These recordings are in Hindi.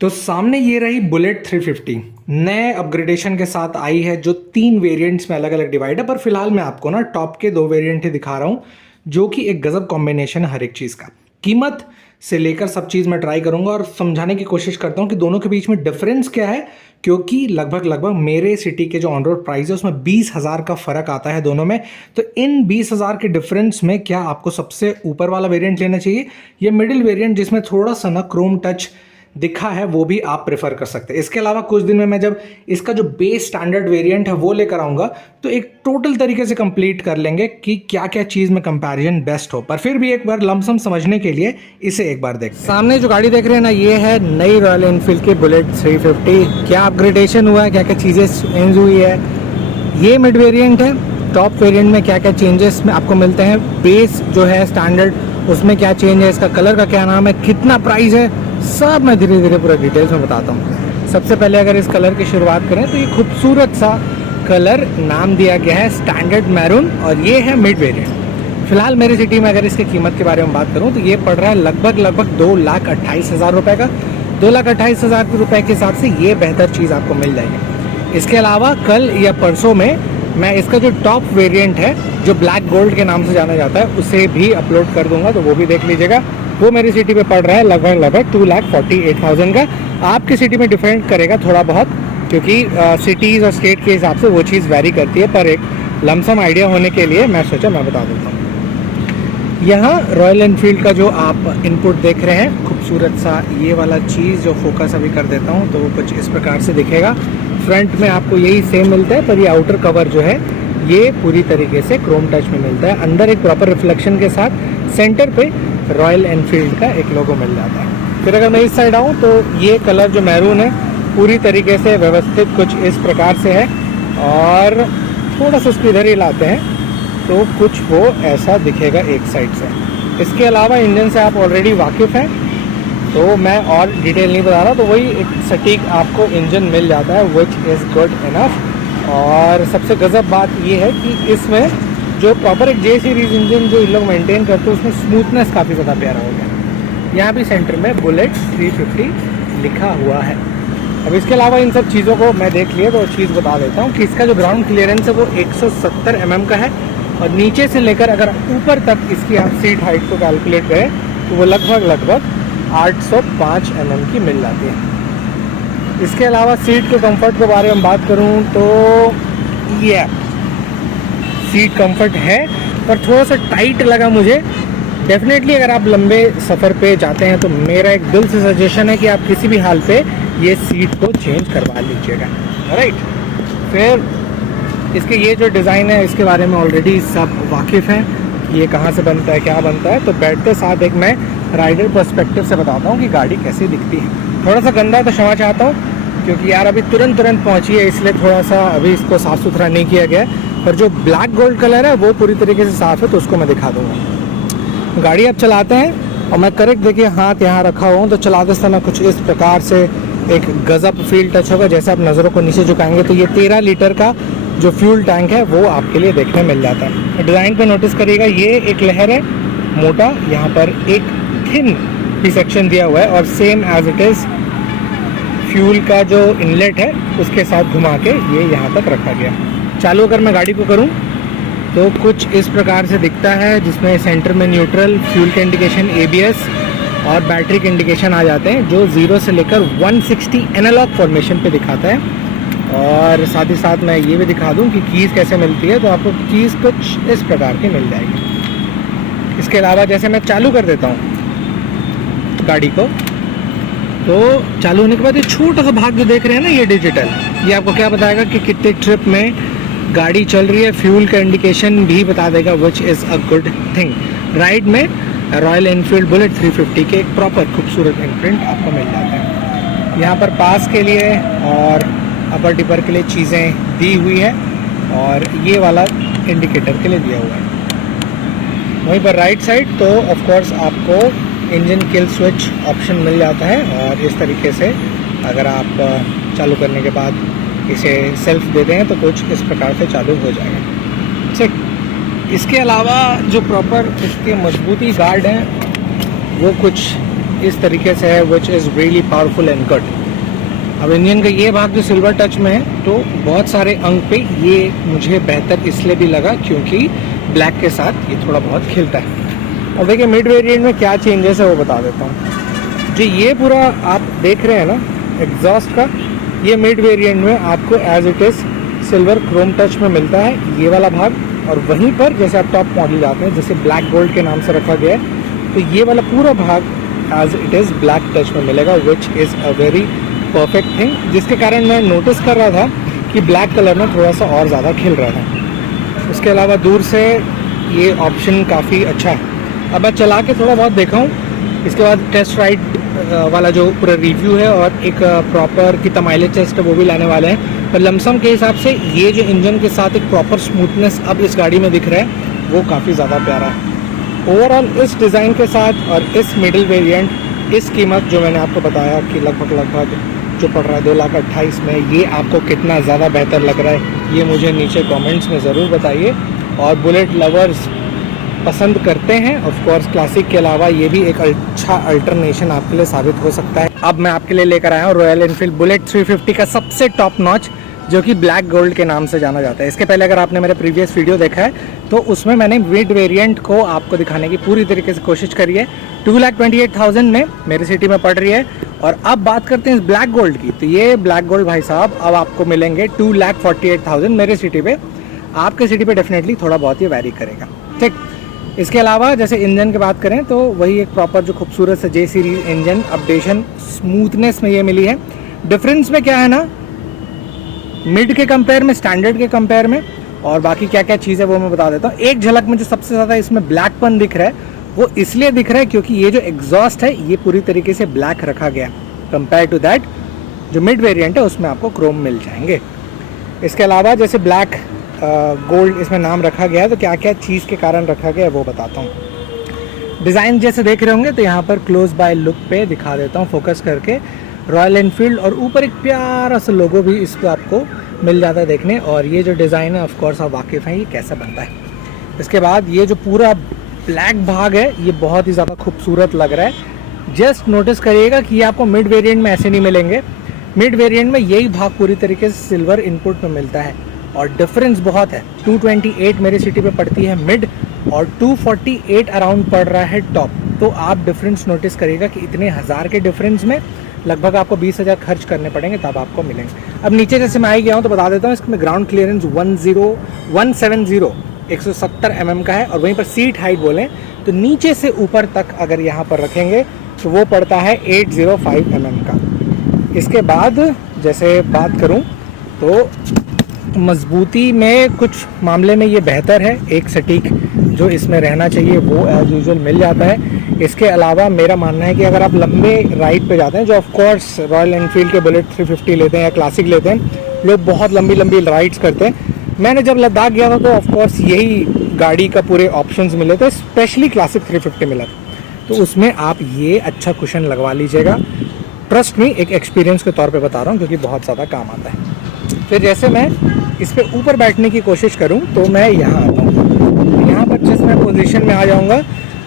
तो सामने ये रही बुलेट 350 नए अपग्रेडेशन के साथ आई है, जो 3 वेरिएंट्स में अलग अलग डिवाइड है। पर फिलहाल मैं आपको ना टॉप के 2 वेरिएंट ही दिखा रहा हूँ, जो कि एक गजब कॉम्बिनेशन है हर एक चीज़ का। कीमत से लेकर सब चीज़ मैं ट्राई करूंगा और समझाने की कोशिश करता हूँ कि दोनों के बीच में डिफरेंस क्या है, क्योंकि लगभग मेरे सिटी के जो ऑन रोड प्राइस है उसमें 20,000 का फ़र्क आता है दोनों में। तो इन 20,000 के डिफरेंस में क्या आपको सबसे ऊपर वाला वेरिएंट लेना चाहिए या मिडिल वेरिएंट जिसमें थोड़ा सा ना क्रोम टच दिखा है, वो भी आप प्रेफर कर सकते हैं। इसके अलावा कुछ दिन में मैं जब इसका जो बेस स्टैंडर्ड वेरिएंट है वो लेकर आऊंगा, तो एक टोटल तरीके से कंप्लीट कर लेंगे कि क्या क्या चीज़ में कंपैरिजन बेस्ट हो। पर फिर भी एक बार लमसम समझने के लिए इसे एक बार देखते हैं। सामने जो गाड़ी देख रहे हैं ना, ये है नई रॉयल एनफील्ड की बुलेट 350। क्या अपग्रेडेशन हुआ है, क्या क्या चीज़ें चेंज हुई है। ये मिड वेरिएंट है। टॉप वेरिएंट में क्या क्या चेंजेस में आपको मिलते हैं, बेस जो है स्टैंडर्ड उसमें क्या चेंज है, इसका कलर का क्या नाम है, कितना प्राइस है, सब मैं धीरे धीरे पूरा डिटेल्स में बताता हूँ। सबसे पहले अगर इस कलर की शुरुआत करें तो ये खूबसूरत सा कलर नाम दिया गया है स्टैंडर्ड मैरून, और ये है मिड वेरिएंट। फिलहाल मेरी सिटी में अगर इसकी कीमत के बारे में बात करूँ तो ये पड़ रहा है लगभग 2,28,000 रुपये का। 2,28,000 रुपये के हिसाब से ये बेहतर चीज़ आपको मिल जाएगी। इसके अलावा कल या परसों में मैं इसका जो टॉप वेरिएंट है, जो ब्लैक गोल्ड के नाम से जाना जाता है, उसे भी अपलोड कर दूंगा, तो वो भी देख लीजिएगा। वो मेरी सिटी में पड़ रहा है लगभग 2,48,000 का। आपकी सिटी में डिफरेंट करेगा थोड़ा बहुत, क्योंकि सिटीज़ और स्टेट के हिसाब से वो चीज़ वैरी करती है। पर एक लमसम आइडिया होने के लिए मैं सोचा मैं बता देता हूँ। यहाँ रॉयल एनफील्ड का जो आप इनपुट देख रहे हैं, खूबसूरत सा ये वाला चीज़ जो फोकस अभी कर देता हूँ, तो वो कुछ इस प्रकार से दिखेगा। फ्रंट में आपको यही सेम मिलता है, पर ये आउटर कवर जो है ये पूरी तरीके से क्रोम टच में मिलता है। अंदर एक प्रॉपर रिफ्लेक्शन के साथ सेंटर पे रॉयल एनफील्ड का एक लोगो मिल जाता है। फिर अगर मैं इस साइड आऊँ तो ये कलर जो मैरून है पूरी तरीके से व्यवस्थित कुछ इस प्रकार से है, और थोड़ा सा इसको इधर ही लाते हैं तो कुछ वो ऐसा दिखेगा एक साइड से। इसके अलावा इंजन से आप ऑलरेडी वाकिफ़ हैं, तो मैं और डिटेल नहीं बता रहा, तो वही एक सटीक आपको इंजन मिल जाता है, विच इज़ गुड इनफ। और सबसे गजब बात ये है कि इसमें जो प्रॉपर एक जे सीरीज़ इंजन जो इन लोग मेंटेन करते हैं, उसमें स्मूथनेस काफ़ी ज़्यादा प्यारा हो गया। यहाँ भी सेंटर में बुलेट 350 लिखा हुआ है। अब इसके अलावा इन सब चीज़ों को मैं देख लिया तो चीज़ बता देता हूँ कि इसका जो ग्राउंड क्लियरेंस है वो 170 mm का है, और नीचे से लेकर अगर ऊपर तक इसकी आप सीट हाइट को कैलकुलेट करें तो वो लगभग 805 mm की मिल जाती है। इसके अलावा सीट के कंफर्ट के बारे में बात करूं तो ये सीट कंफर्ट है, पर थोड़ा सा टाइट लगा मुझे। डेफिनेटली अगर आप लंबे सफ़र पे जाते हैं तो मेरा एक दिल से सजेशन है कि आप किसी भी हाल पे ये सीट को चेंज करवा लीजिएगा, राइट। फिर इसके ये जो डिज़ाइन है इसके बारे में ऑलरेडी सब वाकिफ़ हैं, ये कहाँ से बनता है क्या बनता है। तो बैठते साथ एक मैं राइडर पर्सपेक्टिव से बताता हूँ कि गाड़ी कैसी दिखती है। थोड़ा सा गंदा है तो क्षमा चाहता हूँ, क्योंकि यार अभी तुरंत पहुँची है, इसलिए थोड़ा सा अभी इसको साफ़ सुथरा नहीं किया गया है। पर जो ब्लैक गोल्ड कलर है वो पूरी तरीके से साफ़ है, तो उसको मैं दिखा दूँगा। गाड़ी अब चलाते हैं, और मैं करेक्ट देखिए हाथ यहाँ रखा हुआ हूँ, तो चलाते समय कुछ इस प्रकार से एक गज़ब फील टच होगा। जैसे आप नज़रों को नीचे झुकाएंगे तो ये 13 लीटर का जो फ्यूल टैंक है वो आपके लिए देखने मिल जाता है। डिज़ाइन पे नोटिस करिएगा, ये एक लहर है मोटा, यहाँ पर एक थिन भी सेक्शन दिया हुआ है, और same as it is fuel का जो इनलेट है उसके साथ घुमा के ये यहाँ तक रखा गया। चालू अगर मैं गाड़ी को करूँ तो कुछ इस प्रकार से दिखता है, जिसमें सेंटर में न्यूट्रल, फ्यूल का इंडिकेशन, ABS और बैटरी के इंडिकेशन आ जाते हैं, जो 0 से लेकर 160 एनालॉग फॉर्मेशन पे दिखाता है। और साथ ही साथ मैं ये भी दिखा दूं कि कीज़ कैसे मिलती है, तो आपको कीज़ कुछ इस प्रकार की मिल जाएगी। इसके अलावा जैसे मैं चालू कर देता हूँ गाड़ी को, तो चालू होने के बाद ये छोटा सा भाग जो देख रहे हैं ना, ये डिजिटल, ये आपको क्या बताएगा कि कितने ट्रिप में गाड़ी चल रही है। फ्यूल का इंडिकेशन भी बता देगा, विच is a good thing. Right में रॉयल एनफील्ड बुलेट 350 के एक प्रॉपर खूबसूरत इम्प्रिंट आपको मिल जाता है। यहाँ पर पास के लिए और अपर डिपर के लिए चीज़ें दी हुई है, और ये वाला इंडिकेटर के लिए दिया हुआ है। वहीं पर राइट साइड तो ऑफ कोर्स आपको इंजन किल स्विच ऑप्शन मिल जाता है, और इस तरीके से अगर आप चालू करने के बाद इसे सेल्फ दे दें तो कुछ इस प्रकार से चालू हो जाएगा। ठीक, इसके अलावा जो प्रॉपर इसके मजबूती गार्ड हैं वो कुछ इस तरीके से है which is really powerful and good. अब इंजन का ये भाग जो सिल्वर टच में है तो बहुत सारे अंक पे ये मुझे बेहतर इसलिए भी लगा क्योंकि ब्लैक के साथ ये थोड़ा बहुत खिलता है। और देखिए मिड वेरिएंट में क्या चेंजेस है वो बता देता हूँ। जो ये पूरा आप देख रहे हैं ना एग्जॉस्ट का, ये मिड वेरिएंट में आपको as it is silver chrome touch में मिलता है ये वाला भाग। और वहीं पर जैसे आप टॉप मॉडल जाते हैं जैसे ब्लैक गोल्ड के नाम से रखा गया है तो ये वाला पूरा भाग as it is black touch में मिलेगा which is a very perfect thing, जिसके कारण मैं नोटिस कर रहा था कि ब्लैक कलर में थोड़ा सा और ज़्यादा खिल रहा था। उसके अलावा दूर से ये ऑप्शन काफ़ी अच्छा है। अब मैं चला के थोड़ा बहुत देखा हूँ, इसके बाद टेस्ट राइड वाला जो पूरा रिव्यू है और एक प्रॉपर कितना माइलेज टेस्ट है वो भी लाने वाले हैं। पर लमसम के हिसाब से ये जो इंजन के साथ एक प्रॉपर स्मूथनेस अब इस गाड़ी में दिख रहा है वो काफ़ी ज़्यादा प्यारा है। ओवरऑल इस डिज़ाइन के साथ और इस मिडिल वेरिएंट इस कीमत जो मैंने आपको बताया कि लगभग जो पड़ रहा है 2,28,000 में, ये आपको कितना ज़्यादा बेहतर लग रहा है ये मुझे नीचे कमेंट्स में ज़रूर बताइए। और बुलेट लवर्स पसंद करते हैं ऑफ कोर्स क्लासिक के अलावा ये भी एक अच्छा अल्टरनेशन आपके लिए साबित हो सकता है। अब मैं आपके लिए लेकर आया हूँ रॉयल एनफील्ड बुलेट 350 का सबसे टॉप नॉच जो कि ब्लैक गोल्ड के नाम से जाना जाता है। इसके पहले अगर आपने मेरे प्रीवियस वीडियो देखा है तो उसमें मैंने मिड वेरिएंट को आपको दिखाने की पूरी तरीके से कोशिश करी है। 2,28,000 में मेरी सिटी में पड़ रही है। और अब बात करते हैं इस ब्लैक गोल्ड की, तो ये ब्लैक गोल्ड भाई साहब अब आपको मिलेंगे 2,48,000 मेरे सिटी पे। आपके सिटी पे डेफिनेटली थोड़ा बहुत ही वैरी करेगा, ठीक। इसके अलावा जैसे इंजन की बात करें तो वही एक प्रॉपर जो खूबसूरत से जे सीरीज इंजन अपडेशन स्मूथनेस में ये मिली है। डिफरेंस में क्या है ना, मिड के कंपेयर में, स्टैंडर्ड के कंपेयर में, और बाकी क्या क्या चीज़ है वो मैं बता देता हूँ। एक झलक में जो सबसे ज़्यादा इसमें ब्लैकपन दिख रहा है वो इसलिए दिख रहा है क्योंकि ये जो एग्जॉस्ट है ये पूरी तरीके से ब्लैक रखा गया कंपेयर टू दैट जो मिड वेरिएंट है उसमें आपको क्रोम मिल जाएंगे। इसके अलावा जैसे ब्लैक गोल्ड इसमें नाम रखा गया है तो क्या क्या चीज़ के कारण रखा गया है वो बताता हूँ। डिज़ाइन जैसे देख रहे होंगे तो यहाँ पर क्लोज बाय लुक पे दिखा देता हूँ फोकस करके रॉयल एनफील्ड, और ऊपर एक प्यारा सा लोगो भी इस पर आपको मिल जाता है देखने। और ये जो डिज़ाइन है ऑफ कोर्स आप वाकिफ़ हैं ये कैसा बनता है। इसके बाद ये जो पूरा ब्लैक भाग है ये बहुत ही ज़्यादा खूबसूरत लग रहा है। जस्ट नोटिस करिएगा कि ये आपको मिड वेरिएंट में ऐसे नहीं मिलेंगे। मिड वेरिएंट में यही भाग पूरी तरीके से सिल्वर इनपुट में मिलता है और डिफरेंस बहुत है। 228 मेरी सिटी पे पड़ती है मिड और 248 अराउंड पड़ रहा है टॉप। तो आप डिफरेंस नोटिस करिएगा कि इतने हज़ार के डिफरेंस में लगभग आपको 20,000 खर्च करने पड़ेंगे तब आपको मिलेंगे। अब नीचे जैसे मैं आ गया हूँ तो बता देता हूँ इसमें ग्राउंड क्लियरेंस 170 mm का है और वहीं पर सीट हाइट बोलें तो नीचे से ऊपर तक अगर यहाँ पर रखेंगे तो वो पड़ता है 805 mm का। इसके बाद जैसे बात करूँ तो मजबूती में कुछ मामले में ये बेहतर है, एक सटीक जो इसमें रहना चाहिए वो एज यूजुअल मिल जाता है। इसके अलावा मेरा मानना है कि अगर आप लंबे राइड पे जाते हैं, जो ऑफ कोर्स रॉयल एनफील्ड के बुलेट 350 लेते हैं या क्लासिक लेते हैं, लोग बहुत लंबी लंबी राइड्स करते हैं। मैंने जब लद्दाख गया था तो ऑफ कोर्स यही गाड़ी का पूरे ऑप्शंस मिले थे, स्पेशली क्लासिक 350 मिला था। तो उसमें आप ये अच्छा कुशन लगवा लीजिएगा। ट्रस्ट मी, एक एक्सपीरियंस के तौर पे बता रहा हूँ क्योंकि बहुत ज़्यादा काम आता है। फिर जैसे मैं इस पर ऊपर बैठने की कोशिश करूँ तो मैं यहाँ आता हूँ, यहाँ पर जिस मैं पोजीशन में आ जाऊँगा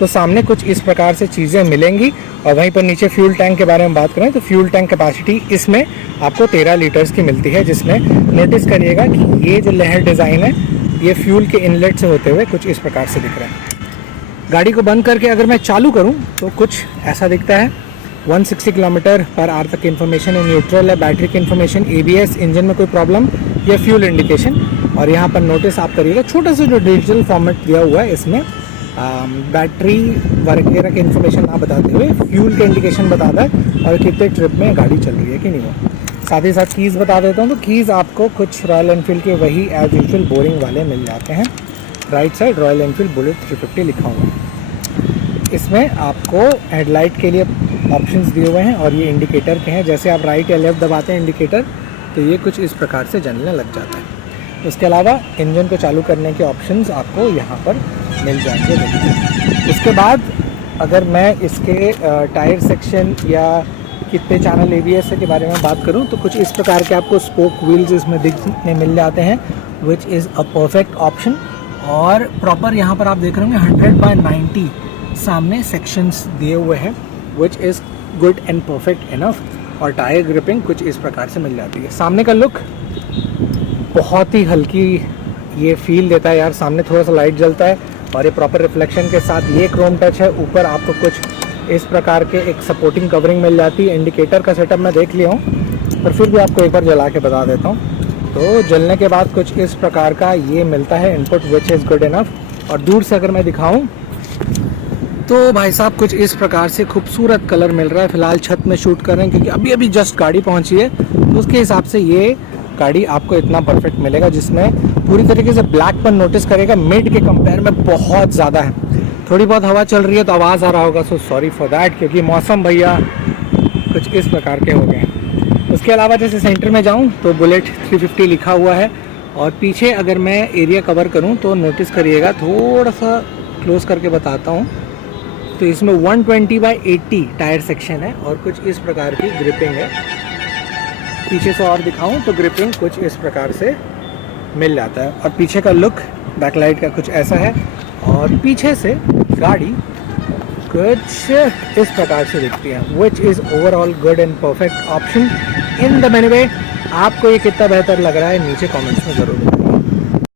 तो सामने कुछ इस प्रकार से चीज़ें मिलेंगी। और वहीं पर नीचे फ्यूल टैंक के बारे में बात करें तो फ्यूल टैंक कैपेसिटी इसमें आपको 13 लीटर्स की मिलती है, जिसमें नोटिस करिएगा कि ये जो लहर डिज़ाइन है ये फ्यूल के इनलेट से होते हुए कुछ इस प्रकार से दिख रहा है। गाड़ी को बंद करके अगर मैं चालू करूँ तो कुछ ऐसा दिखता है। 160 km/h तक इन्फॉर्मेशन है, न्यूट्रल है, बैटरी की इन्फॉर्मेशन, ABS, इंजन में कोई प्रॉब्लम या फ्यूल इंडिकेशन। और यहाँ पर नोटिस आप करिएगा छोटा सा जो डिजिटल फॉर्मेट दिया हुआ है इसमें बैटरी वगैरह की इन्फॉर्मेशन ना बताते हुए फ्यूल के इंडिकेशन बताता है और कितने ट्रिप में गाड़ी चल रही है कि नहीं। वो साथ ही साथ कीज़ बता देता हूँ तो कीज़ आपको कुछ रॉयल एनफील्ड के वही एज यूजुअल बोरिंग वाले मिल जाते हैं। Right side royal Enfield bullet 350 लिखा हुआ है। इसमें आपको हेडलाइट के लिए ऑप्शंस दिए हुए हैं और ये इंडिकेटर के हैं। जैसे आप राइट या लेफ़्ट दबाते हैं इंडिकेटर तो ये कुछ इस प्रकार से जलने लग जाता है। उसके अलावा इंजन को चालू करने के ऑप्शंस आपको यहाँ पर मिल जाएंगे। उसके बाद अगर मैं इसके टायर सेक्शन या कितने चैनल ABS के बारे में बात करूँ तो कुछ इस प्रकार के आपको स्पोक व्हील्स इसमें दिखने मिल जाते हैं, विच इज़ अ परफेक्ट ऑप्शन। और प्रॉपर यहाँ पर आप देख रहे होंगे 100/90 सामने सेक्शंस दिए हुए हैं which is good and perfect enough, और टायर ग्रिपिंग कुछ इस प्रकार से मिल जाती है। सामने का लुक बहुत ही हल्की ये फील देता है यार, सामने थोड़ा सा लाइट जलता है और ये प्रॉपर रिफ्लेक्शन के साथ ये क्रोम टच है। ऊपर आपको कुछ इस प्रकार के एक सपोर्टिंग कवरिंग मिल जाती है। इंडिकेटर का सेटअप मैं देख लिया हूँ, पर फिर भी आपको एक बार जला के बता देता हूँ। तो जलने के बाद कुछ इस प्रकार का ये मिलता है input which is good enough. और दूर से अगर मैं दिखाऊँ तो भाई साहब कुछ इस प्रकार से खूबसूरत कलर मिल रहा है। फिलहाल छत में शूट कर रहे हैं क्योंकि अभी अभी जस्ट गाड़ी पहुंची है, तो उसके हिसाब से ये गाड़ी आपको इतना परफेक्ट मिलेगा जिसमें पूरी तरीके से ब्लैकपन नोटिस करेगा। मिड के कंपेयर में बहुत ज़्यादा है। थोड़ी बहुत हवा चल रही है तो आवाज़ आ रहा होगा, सो सॉरी फॉर दैट, क्योंकि मौसम भैया कुछ इस प्रकार के हो गए हैं। उसके अलावा जैसे सेंटर में जाऊँ तो बुलेट 350 लिखा हुआ है, और पीछे अगर मैं एरिया कवर करूँ तो नोटिस करिएगा, थोड़ा सा क्लोज करके बताता हूँ। तो इसमें 120/80 टायर सेक्शन है और कुछ इस प्रकार की ग्रिपिंग है। पीछे से और दिखाऊं तो ग्रिपिंग कुछ इस प्रकार से मिल जाता है। और पीछे का लुक बैकलाइट का कुछ ऐसा है, और पीछे से गाड़ी कुछ इस प्रकार से दिखती है, which is overall good and perfect option in the many way. आपको ये कितना बेहतर लग रहा है नीचे कमेंट्स में ज़रूर।